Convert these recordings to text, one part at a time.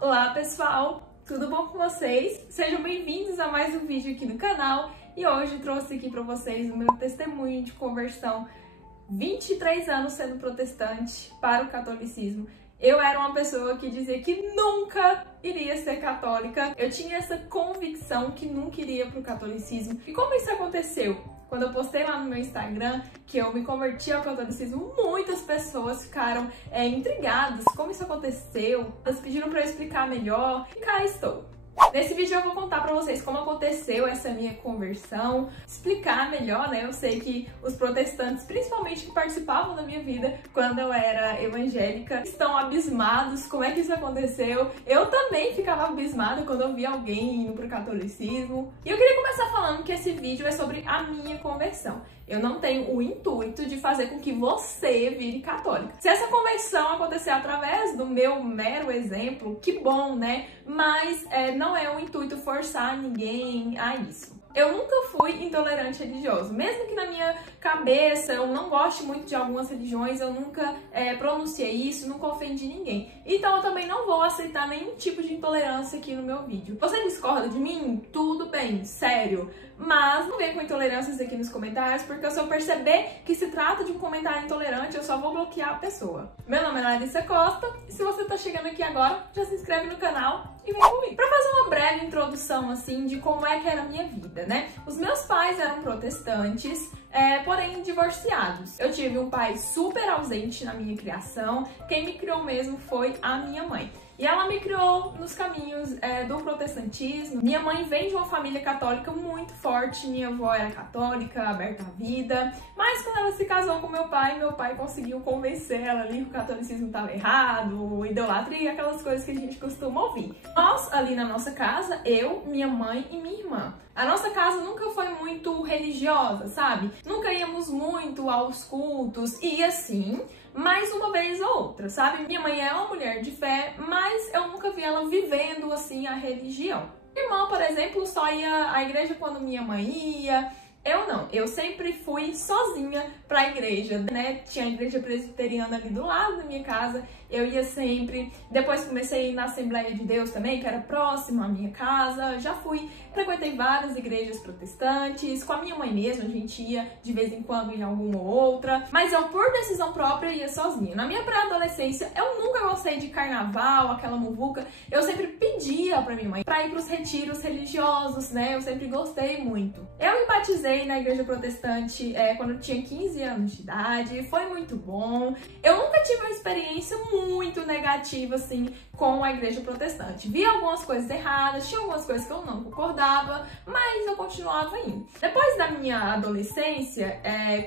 Olá pessoal, tudo bom com vocês? Sejam bem-vindos a mais um vídeo aqui no canal e hoje trouxe aqui para vocês o meu testemunho de conversão. 23 anos sendo protestante para o catolicismo. Eu era uma pessoa que dizia que nunca iria ser católica. Eu tinha essa convicção que nunca iria para o catolicismo. E como isso aconteceu? Quando eu postei lá no meu Instagram que eu me converti ao catolicismo, muitas pessoas ficaram intrigadas. Como isso aconteceu? Elas pediram para eu explicar melhor e cá estou. Nesse vídeo eu vou contar pra vocês como aconteceu essa minha conversão, explicar melhor, né? Eu sei que os protestantes, principalmente que participavam da minha vida quando eu era evangélica, estão abismados como é que isso aconteceu. Eu também ficava abismada quando eu via alguém indo pro catolicismo. E eu queria começar falando que esse vídeo é sobre a minha conversão. Eu não tenho o intuito de fazer com que você vire católica. Se essa conversão acontecer através do meu mero exemplo, que bom, né? Mas não é o intuito forçar ninguém a isso. Eu nunca fui intolerante religioso, mesmo que na minha cabeça eu não goste muito de algumas religiões, eu nunca pronunciei isso, nunca ofendi ninguém. Então eu também não vou aceitar nenhum tipo de intolerância aqui no meu vídeo. Você discorda de mim? Tudo bem, sério. Mas não vem com intolerâncias aqui nos comentários, porque se eu perceber que se trata de um comentário intolerante, eu só vou bloquear a pessoa. Meu nome é Larissa Costa, e se você tá chegando aqui agora, já se inscreve no canal e vem comigo. Pra fazer uma breve introdução, assim, de como é que era a minha vida, né? Os meus pais eram protestantes, porém divorciados. Eu tive um pai super ausente na minha criação, quem me criou mesmo foi a minha mãe. E ela me criou nos caminhos do protestantismo. Minha mãe vem de uma família católica muito forte, minha avó era católica, aberta à vida. Mas quando ela se casou com meu pai conseguiu convencer ela ali que o catolicismo estava errado, idolatria, aquelas coisas que a gente costuma ouvir. Nós, ali na nossa casa, eu, minha mãe e minha irmã. A nossa casa nunca foi muito religiosa, sabe? Nunca íamos muito aos cultos, ia sim, mais uma vez ou outra, sabe? Minha mãe é uma mulher de fé, mas eu nunca vi ela vivendo assim a religião. Minha irmã, por exemplo, só ia à igreja quando minha mãe ia. Eu não, eu sempre fui sozinha pra igreja, né? Tinha a igreja presbiteriana ali do lado da minha casa, eu ia sempre. Depois comecei a ir na Assembleia de Deus também, que era próximo à minha casa. Já frequentei várias igrejas protestantes, com a minha mãe mesmo, a gente ia de vez em quando em alguma ou outra. Mas eu, por decisão própria, ia sozinha. Na minha pré-adolescência, eu nunca gostei de carnaval, aquela muvuca. Eu sempre pedia pra minha mãe pra ir pros retiros religiosos, né? Eu sempre gostei muito. Eu me batizei na igreja protestante quando eu tinha 15 anos de idade, foi muito bom. Eu nunca tive uma experiência muito negativa, assim, com a igreja protestante. Vi algumas coisas erradas, tinha algumas coisas que eu não concordava, mas eu continuava indo. Depois da minha adolescência,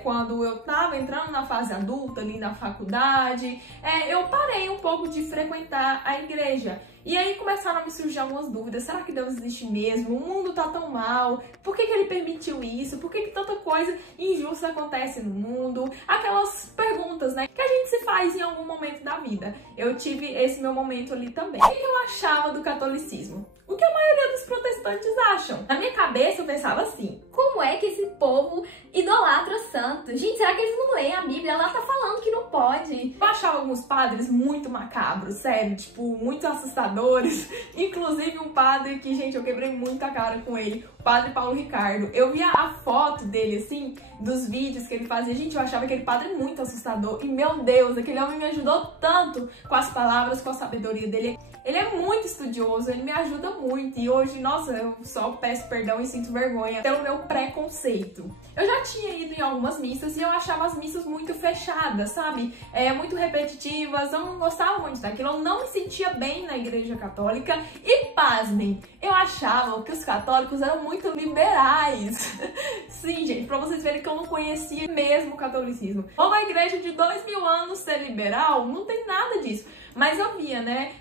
quando eu tava entrando na fase adulta, ali na faculdade, eu parei um pouco de frequentar a igreja. E aí começaram a me surgir algumas dúvidas. Será que Deus existe mesmo? O mundo tá tão mal. Por que ele permitiu isso? Por que tanta coisa injusta acontece no mundo? Aquelas perguntas, né, que a gente se faz em algum momento da vida. Eu tive esse meu momento ali também. O que eu achava do catolicismo? O que a maioria dos protestantes acham. Na minha cabeça eu pensava assim: como é que esse povo idolatra santos? Gente, será que eles não leem a Bíblia? Ela tá falando que não pode. Eu achava alguns padres muito macabros, sério, tipo, muito assustadores. Inclusive um padre que, gente, eu quebrei muito a cara com ele, o padre Paulo Ricardo. Eu via a foto dele, assim, dos vídeos que ele fazia. Gente, eu achava aquele padre muito assustador. E, meu Deus, aquele homem me ajudou tanto com as palavras, com a sabedoria dele. Ele é muito estudioso, ele me ajuda muito. E hoje, nossa, eu só peço perdão e sinto vergonha pelo meu preconceito. Eu já tinha ido em algumas missas e eu achava as missas muito fechadas, sabe? Muito repetitivas, eu não gostava muito daquilo. Eu não me sentia bem na igreja católica. E pasmem, eu achava que os católicos eram muito liberais. Sim, gente, pra vocês verem que eu não conhecia mesmo o catolicismo. Uma igreja de 2000 anos ser liberal, não tem nada disso. Mas eu via, né,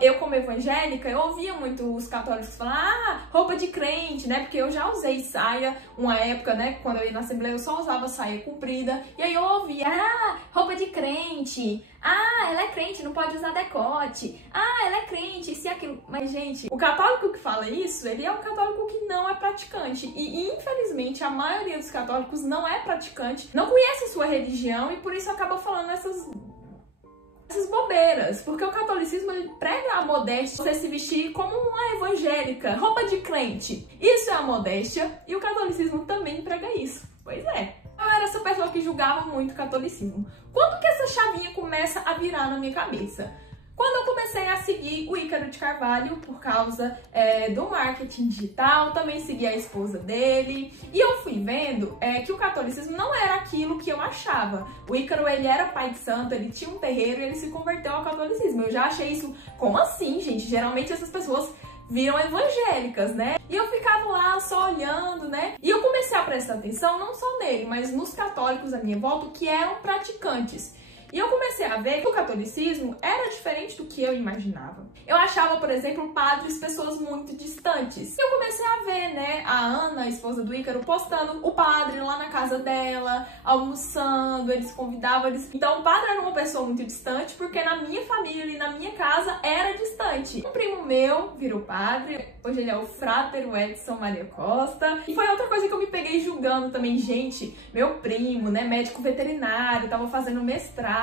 eu como evangélica, eu ouvia muito os católicos falar, roupa de crente, né, porque eu já usei saia uma época, né, quando eu ia na Assembleia eu só usava saia comprida, e aí eu ouvia, roupa de crente, ela é crente, não pode usar decote, ela é crente, isso e aquilo. Mas, gente, o católico que fala isso, ele é um católico que não é praticante, e infelizmente a maioria dos católicos não é praticante, não conhece a sua religião e por isso acaba falando essas bobeiras, porque o catolicismo ele prega modéstia, você se vestir como uma evangélica, roupa de crente. Isso é a modéstia e o catolicismo também prega isso. Pois é. Eu era essa pessoa que julgava muito o catolicismo. Quando que essa chavinha começa a virar na minha cabeça? Quando eu comecei a seguir o Ícaro de Carvalho por causa do marketing digital, também segui a esposa dele, e eu fui vendo que o catolicismo não era aquilo que eu achava. O Ícaro, ele era pai de santo, ele tinha um terreiro e ele se converteu ao catolicismo. Eu já achei isso, como assim, gente? Geralmente essas pessoas viram evangélicas, né? E eu ficava lá só olhando, né? E eu comecei a prestar atenção não só nele, mas nos católicos à minha volta que eram praticantes. E eu comecei a ver que o catolicismo era diferente do que eu imaginava. Eu achava, por exemplo, padres pessoas muito distantes. E eu comecei a ver, né, a Ana, a esposa do Ícaro, postando o padre lá na casa dela, almoçando, eles convidavam eles. Então o padre era uma pessoa muito distante, porque na minha família e na minha casa era distante. Um primo meu virou padre, hoje ele é o Frater Edson Maria Costa. E foi outra coisa que eu me peguei julgando também. Gente, meu primo, né, médico veterinário, tava fazendo mestrado,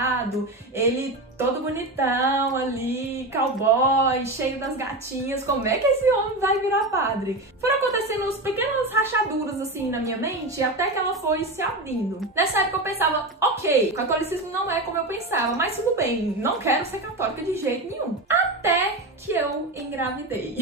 ele todo bonitão ali, cowboy, cheio das gatinhas, como é que esse homem vai virar padre? Foram acontecendo umas pequenas rachaduras assim na minha mente, até que ela foi se abrindo. Nessa época eu pensava, ok, o catolicismo não é como eu pensava, mas tudo bem, não quero ser católica de jeito nenhum. Até que eu engravidei.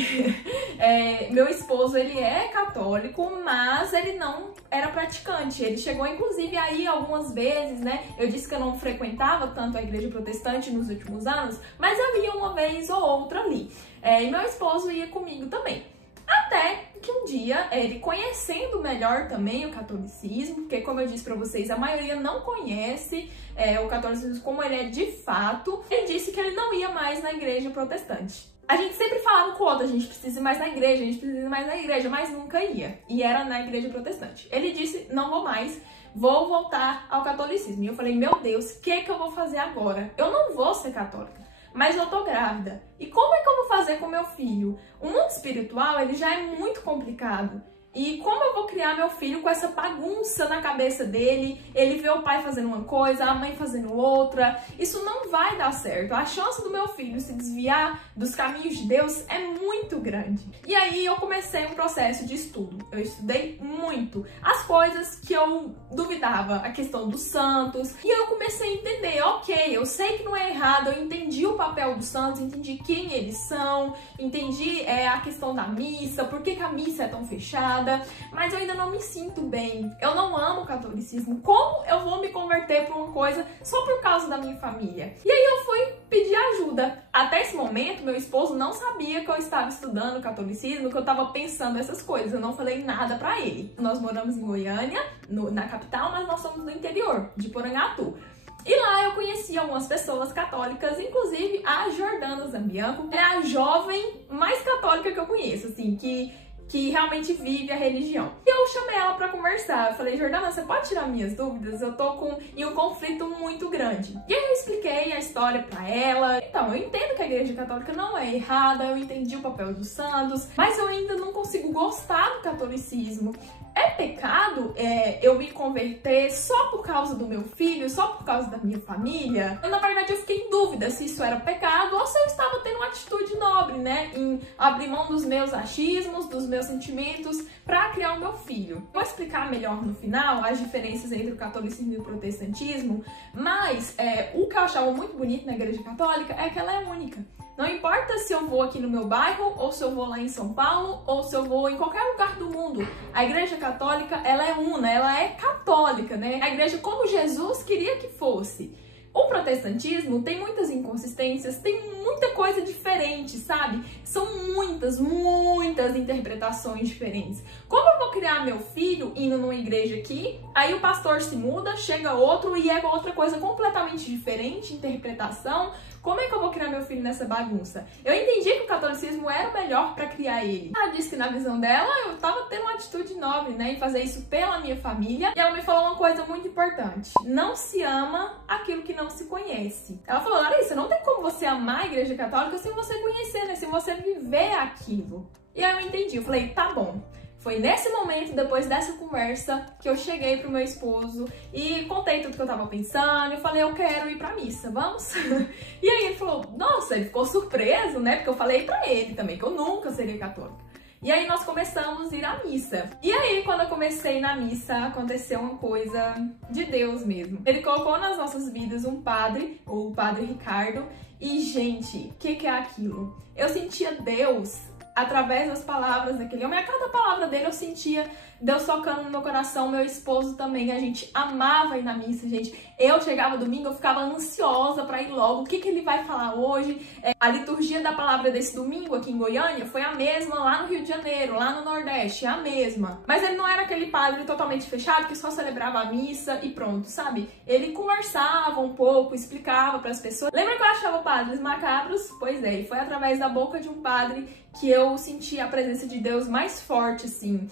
Meu esposo, ele é católico, mas ele não era praticante. Ele chegou, inclusive, aí algumas vezes, né? Eu disse que eu não frequentava tanto a igreja protestante nos últimos anos, mas eu ia uma vez ou outra ali. E meu esposo ia comigo também. Até que um dia, ele conhecendo melhor também o catolicismo, porque como eu disse pra vocês, a maioria não conhece o catolicismo como ele é de fato, ele disse que ele não ia mais na igreja protestante. A gente sempre falava com o outro, a gente precisa ir mais na igreja, a gente precisa ir mais na igreja, mas nunca ia. E era na igreja protestante. Ele disse, não vou mais, vou voltar ao catolicismo. E eu falei, meu Deus, o que eu vou fazer agora? Eu não vou ser católica, mas eu tô grávida. E como é que eu vou fazer com meu filho? O mundo espiritual, ele já é muito complicado. E como eu vou criar meu filho com essa bagunça na cabeça dele? Ele vê o pai fazendo uma coisa, a mãe fazendo outra. Isso não vai dar certo. A chance do meu filho se desviar dos caminhos de Deus é muito grande. E aí eu comecei um processo de estudo. Eu estudei muito as coisas que eu duvidava, a questão dos santos. E eu comecei a entender, ok, eu sei que não é errado, eu entendi o papel dos santos, entendi quem eles são, entendi a questão da missa, por que a missa é tão fechada. Mas eu ainda não me sinto bem. Eu não amo o catolicismo. Como eu vou me converter para uma coisa só por causa da minha família? E aí eu fui pedir ajuda. Até esse momento, meu esposo não sabia que eu estava estudando catolicismo, que eu estava pensando essas coisas. Eu não falei nada para ele. Nós moramos em Goiânia, na capital, mas nós somos no interior, de Porangatu. E lá eu conheci algumas pessoas católicas, inclusive a Jordana Zambianco, que é a jovem mais católica que eu conheço, assim, que realmente vive a religião. E eu chamei ela pra conversar. Eu falei, Jordana, você pode tirar minhas dúvidas? Eu tô em um conflito muito grande. E aí eu expliquei a história pra ela. Então, eu entendo que a igreja católica não é errada, eu entendi o papel dos santos, mas eu ainda não consigo gostar do catolicismo. É pecado eu me converter só por causa do meu filho, só por causa da minha família? Na verdade, eu fiquei em dúvida se isso era pecado ou se eu estava tendo uma atitude nobre, né? Em abrir mão dos meus achismos, dos meus sentimentos, para criar o meu filho. Vou explicar melhor no final as diferenças entre o catolicismo e o protestantismo, mas o que eu achava muito bonito na igreja católica é que ela é única. Não importa se eu vou aqui no meu bairro, ou se eu vou lá em São Paulo, ou se eu vou em qualquer lugar do mundo. A igreja católica, ela é una, ela é católica, né? A igreja como Jesus queria que fosse. O protestantismo tem muitas inconsistências, tem muita coisa diferente, sabe? São muitas interpretações diferentes. Como eu vou criar meu filho indo numa igreja aqui, aí o pastor se muda, chega outro e é outra coisa completamente diferente, interpretação. Como é que eu vou criar meu filho nessa bagunça? Eu entendi que o catolicismo era o melhor para criar ele. Ela disse que na visão dela eu tava tendo uma atitude nobre, né, em fazer isso pela minha família. E ela me falou uma coisa muito importante: não se ama aquilo que não se conhece. Ela falou, Larissa, não tem como você amar a igreja católica sem você conhecer, né, sem você viver aquilo. E aí eu entendi, eu falei, tá bom. Foi nesse momento, depois dessa conversa, que eu cheguei pro meu esposo e contei tudo que eu tava pensando. Eu falei, eu quero ir pra missa, vamos? E aí ele falou, nossa, ele ficou surpreso, né? Porque eu falei pra ele também que eu nunca seria católica. E aí nós começamos a ir à missa. E aí, quando eu comecei na missa, aconteceu uma coisa de Deus mesmo. Ele colocou nas nossas vidas um padre, o Padre Ricardo. E, gente, o que é aquilo? Eu sentia Deus através das palavras daquele homem. A cada palavra dele eu sentia Deus tocando no meu coração, meu esposo também. A gente amava ir na missa, gente. Eu chegava domingo, eu ficava ansiosa pra ir logo. O que ele vai falar hoje? A liturgia da palavra desse domingo aqui em Goiânia foi a mesma lá no Rio de Janeiro, lá no Nordeste, a mesma. Mas ele não era aquele padre totalmente fechado que só celebrava a missa e pronto, sabe? Ele conversava um pouco, explicava pras pessoas. Lembra que eu achava padres macabros? Pois é, e foi através da boca de um padre que eu senti a presença de Deus mais forte, assim.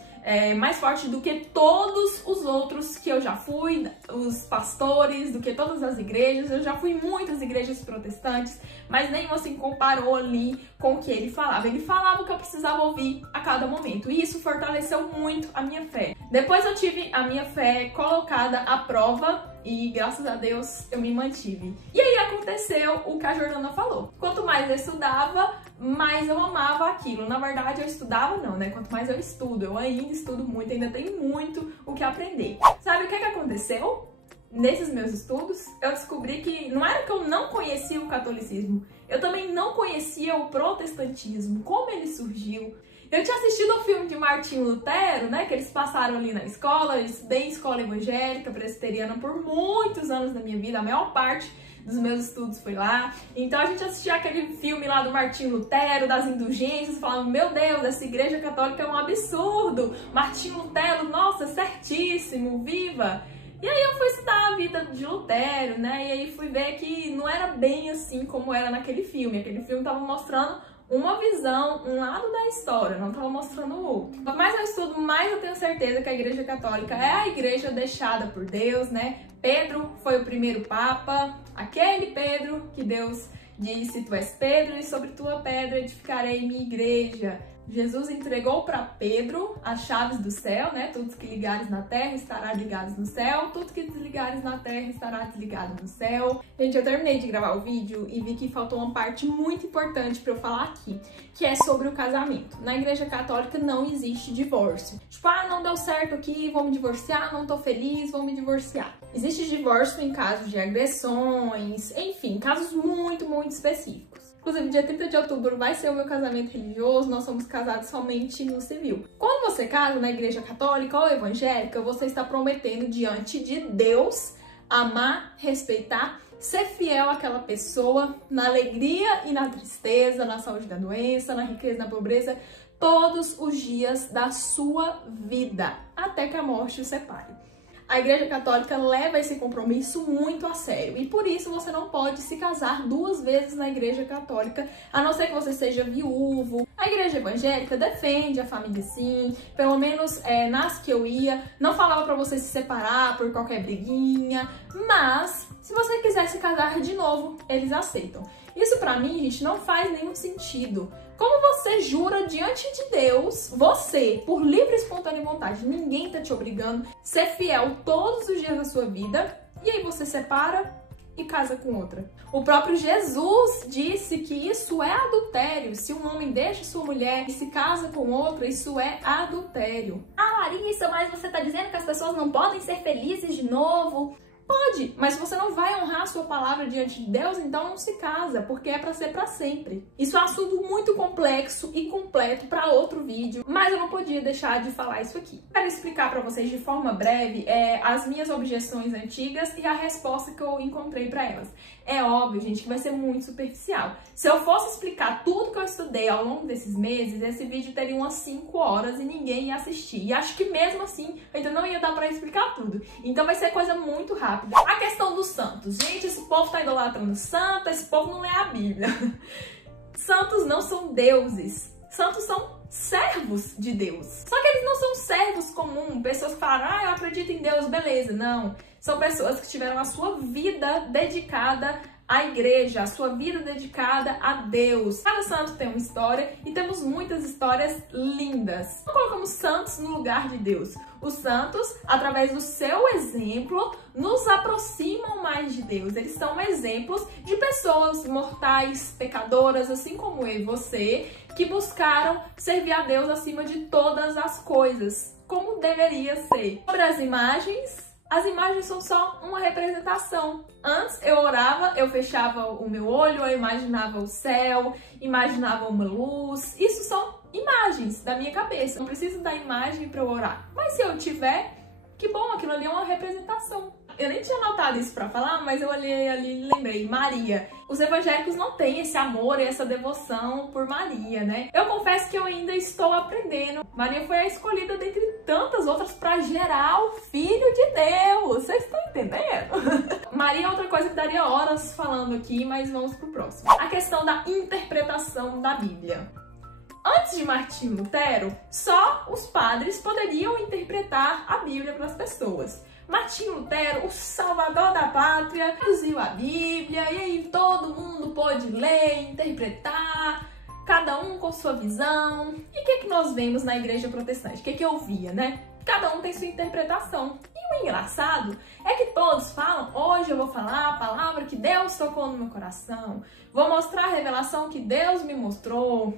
Mais forte do que todos os outros que eu já fui, os pastores, do que todas as igrejas. Eu já fui em muitas igrejas protestantes, mas nenhuma assim comparou ali com o que ele falava. Ele falava o que eu precisava ouvir a cada momento, e isso fortaleceu muito a minha fé. Depois eu tive a minha fé colocada à prova, e graças a Deus eu me mantive. E aí aconteceu o que a Jordana falou. Quanto mais eu estudava, mais eu amava aquilo. Na verdade, eu estudava não, né? Quanto mais eu estudo, eu ainda estudo muito, ainda tenho muito o que aprender. Sabe o que aconteceu? Nesses meus estudos, eu descobri que não era que eu não conhecia o catolicismo, eu também não conhecia o protestantismo, como ele surgiu. Eu tinha assistido o filme de Martinho Lutero, né, que eles passaram ali na escola. Eu estudei em escola evangélica presbiteriana por muitos anos da minha vida, a maior parte dos meus estudos foi lá. Então a gente assistia aquele filme lá do Martinho Lutero, das indulgências, falando, meu Deus, essa igreja católica é um absurdo, Martinho Lutero, nossa, certíssimo, viva! E aí eu fui estudar a vida de Lutero, né, e aí fui ver que não era bem assim como era naquele filme. Aquele filme tava mostrando uma visão, um lado da história, não estava mostrando o outro. Quanto mais eu estudo, mais eu tenho certeza que a Igreja Católica é a igreja deixada por Deus, né? Pedro foi o primeiro Papa, aquele Pedro que Deus disse, tu és Pedro e sobre tua pedra edificarei minha igreja. Jesus entregou para Pedro as chaves do céu, né? Tudo que ligares na terra estará ligados no céu, tudo que desligares na terra estará desligado no céu. Gente, eu terminei de gravar o vídeo e vi que faltou uma parte muito importante para eu falar aqui, que é sobre o casamento. Na Igreja Católica não existe divórcio. Tipo, não deu certo aqui, vou me divorciar, não tô feliz, vou me divorciar. Existe divórcio em casos de agressões, enfim, casos muito, muito específicos. Inclusive, dia 30 de outubro vai ser o meu casamento religioso, nós somos casados somente no civil. Quando você casa na igreja católica ou evangélica, você está prometendo diante de Deus amar, respeitar, ser fiel àquela pessoa na alegria e na tristeza, na saúde e na doença, na riqueza e na pobreza, todos os dias da sua vida, até que a morte o separe. A Igreja Católica leva esse compromisso muito a sério e por isso você não pode se casar 2 vezes na Igreja Católica, a não ser que você seja viúvo. A Igreja Evangélica defende a família sim, pelo menos nas que eu ia, não falava pra você se separar por qualquer briguinha, mas se você quiser se casar de novo, eles aceitam. Isso pra mim, gente, não faz nenhum sentido. Como você jura diante de Deus, você, por livre e espontânea vontade, ninguém tá te obrigando, ser fiel todos os dias da sua vida, e aí você separa e casa com outra. O próprio Jesus disse que isso é adultério. Se um homem deixa sua mulher e se casa com outra, isso é adultério. Ah, Larissa, mas você tá dizendo que as pessoas não podem ser felizes de novo? Pode, mas se você não vai honrar a sua palavra diante de Deus, então não se casa, porque é pra ser pra sempre. Isso é um assunto muito complexo e completo pra outro vídeo, mas eu não podia deixar de falar isso aqui. Quero explicar pra vocês de forma breve as minhas objeções antigas e a resposta que eu encontrei pra elas. É óbvio, gente, que vai ser muito superficial. Se eu fosse explicar tudo que eu estudei ao longo desses meses, esse vídeo teria umas 5 horas e ninguém ia assistir. E acho que mesmo assim, eu ainda não ia dar pra explicar tudo. Então vai ser coisa muito rápida. A questão dos santos. Gente, esse povo tá idolatrando santo, esse povo não lê a Bíblia. Santos não são deuses. Santos são servos de Deus. Só que eles não são servos comuns, pessoas que falam, eu acredito em Deus, beleza. Não. São pessoas que tiveram a sua vida dedicada a igreja, a sua vida dedicada a Deus. Cada santo tem uma história e temos muitas histórias lindas. Não colocamos santos no lugar de Deus. Os santos, através do seu exemplo, nos aproximam mais de Deus. Eles são exemplos de pessoas mortais, pecadoras, assim como eu e você, que buscaram servir a Deus acima de todas as coisas, como deveria ser. Sobre as imagens são só uma representação. Antes eu orava, eu fechava o meu olho, eu imaginava o céu, imaginava uma luz. Isso são imagens da minha cabeça. Não preciso da imagem para eu orar. Mas se eu tiver, que bom, aquilo ali é uma representação. Eu nem tinha notado isso pra falar, mas eu olhei ali e lembrei, Maria. Os evangélicos não têm esse amor e essa devoção por Maria, né? Eu confesso que eu ainda estou aprendendo. Maria foi a escolhida dentre tantas outras para gerar o Filho de Deus. Vocês estão entendendo? Maria é outra coisa que daria horas falando aqui, mas vamos pro próximo. A questão da interpretação da Bíblia. Antes de Martinho Lutero, só os padres poderiam interpretar a Bíblia para as pessoas. Martinho Lutero, o salvador da pátria, traduziu a Bíblia e aí todo mundo pôde ler, interpretar, cada um com sua visão. E o que nós vemos na igreja protestante? O que eu via, né? Cada um tem sua interpretação. E o engraçado é que todos falam, hoje eu vou falar a palavra que Deus tocou no meu coração, vou mostrar a revelação que Deus me mostrou.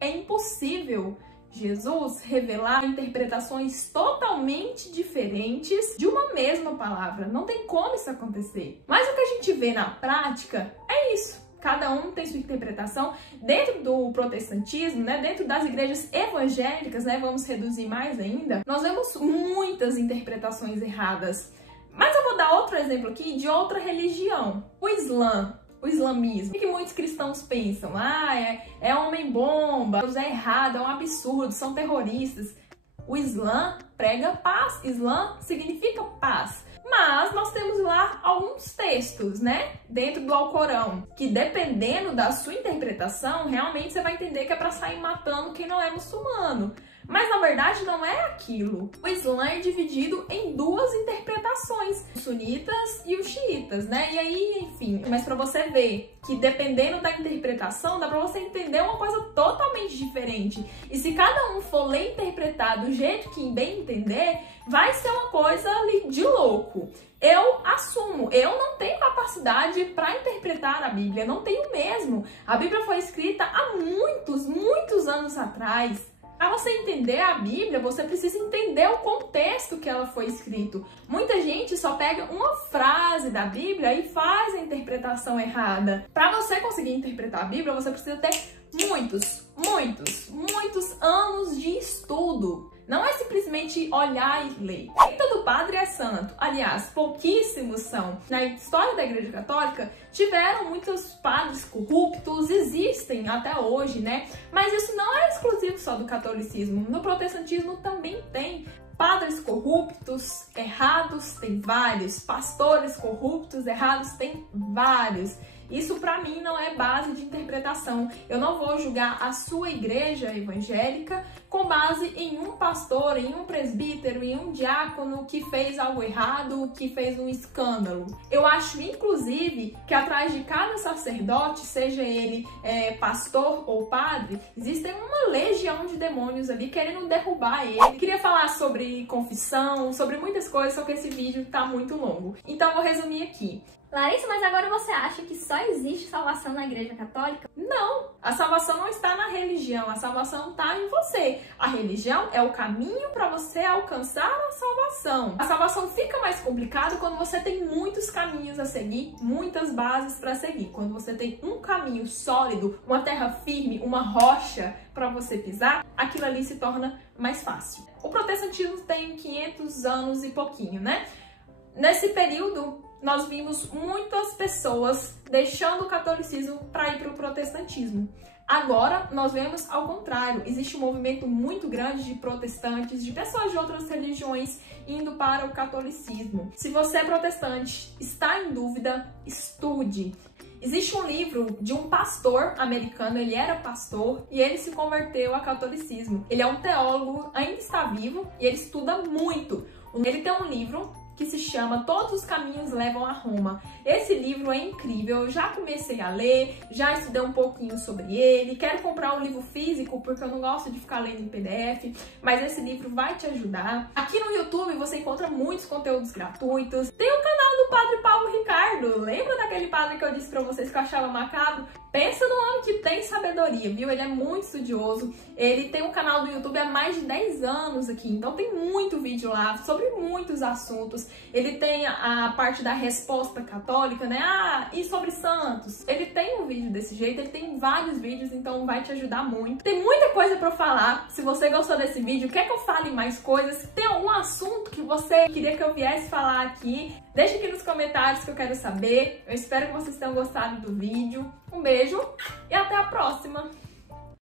É impossível Jesus revelar interpretações totalmente diferentes de uma mesma palavra. Não tem como isso acontecer. Mas o que a gente vê na prática é isso. Cada um tem sua interpretação. Dentro do protestantismo, né, dentro das igrejas evangélicas, né, vamos reduzir mais ainda, nós vemos muitas interpretações erradas. Mas eu vou dar outro exemplo aqui de outra religião. O islamismo. O que muitos cristãos pensam? É homem-bomba, é errado, é um absurdo, são terroristas. O Islã prega paz, Islã significa paz. Mas nós temos lá alguns textos, né, dentro do Alcorão, que dependendo da sua interpretação, realmente você vai entender que é para sair matando quem não é muçulmano. Mas na verdade não é aquilo. O Islã é dividido em duas interpretações, os sunitas e os xiitas, né? E aí, enfim, mas para você ver que dependendo da interpretação, dá para você entender uma coisa totalmente diferente. E se cada um for ler e interpretar do jeito que bem entender, vai ser uma coisa ali de louco. Eu assumo, eu não tenho capacidade para interpretar a Bíblia, não tenho mesmo. A Bíblia foi escrita há muitos anos atrás. Para você entender a Bíblia, você precisa entender o contexto que ela foi escrita. Muita gente só pega uma frase da Bíblia e faz a interpretação errada. Para você conseguir interpretar a Bíblia, você precisa ter muitos anos de estudo. Não é simplesmente olhar e ler. Nem todo padre é santo. Aliás, pouquíssimos são. Na história da Igreja Católica, tiveram muitos padres corruptos, existem até hoje, né? Mas isso não é exclusivo só do catolicismo. No protestantismo também tem. Padres corruptos, errados, tem vários. Pastores corruptos, errados, tem vários. Isso para mim não é base de interpretação. Eu não vou julgar a sua igreja evangélica com base em um pastor, em um presbítero, em um diácono que fez algo errado, que fez um escândalo. Eu acho, inclusive, que atrás de cada sacerdote, seja ele pastor ou padre, existem uma legião de demônios ali querendo derrubar ele. Queria falar sobre confissão, sobre muitas coisas, só que esse vídeo tá muito longo. Então eu vou resumir aqui. Larissa, mas agora você acha que só existe salvação na Igreja Católica? Não! A salvação não está na religião, a salvação está em você. A religião é o caminho para você alcançar a salvação. A salvação fica mais complicada quando você tem muitos caminhos a seguir, muitas bases para seguir. Quando você tem um caminho sólido, uma terra firme, uma rocha para você pisar, aquilo ali se torna mais fácil. O protestantismo tem 500 anos e pouquinho, né? Nesse período, nós vimos muitas pessoas deixando o catolicismo para ir para o protestantismo. Agora, nós vemos ao contrário. Existe um movimento muito grande de protestantes, de pessoas de outras religiões indo para o catolicismo. Se você é protestante, está em dúvida, estude. Existe um livro de um pastor americano, ele era pastor e ele se converteu ao catolicismo. Ele é um teólogo, ainda está vivo e ele estuda muito. Ele tem um livro que se chama Todos os Caminhos Levam a Roma. Esse livro é incrível, eu já comecei a ler, já estudei um pouquinho sobre ele, quero comprar um livro físico porque eu não gosto de ficar lendo em PDF, mas esse livro vai te ajudar. Aqui no YouTube você encontra muitos conteúdos gratuitos, tem o canal do Padre Paulo Ricardo, lembra daquele padre que eu disse pra vocês que eu achava macabro? Pensa no homem que tem sabedoria, viu? Ele é muito estudioso, ele tem um canal do YouTube há mais de 10 anos aqui, então tem muito vídeo lá sobre muitos assuntos. Ele tem a parte da resposta católica, né? E sobre santos? Ele tem um vídeo desse jeito, ele tem vários vídeos, então vai te ajudar muito. Tem muita coisa pra eu falar. Se você gostou desse vídeo, quer que eu fale mais coisas? Tem algum assunto que você queria que eu viesse falar aqui? Deixa aqui nos comentários que eu quero saber. Eu espero que vocês tenham gostado do vídeo. Um beijo e até a próxima!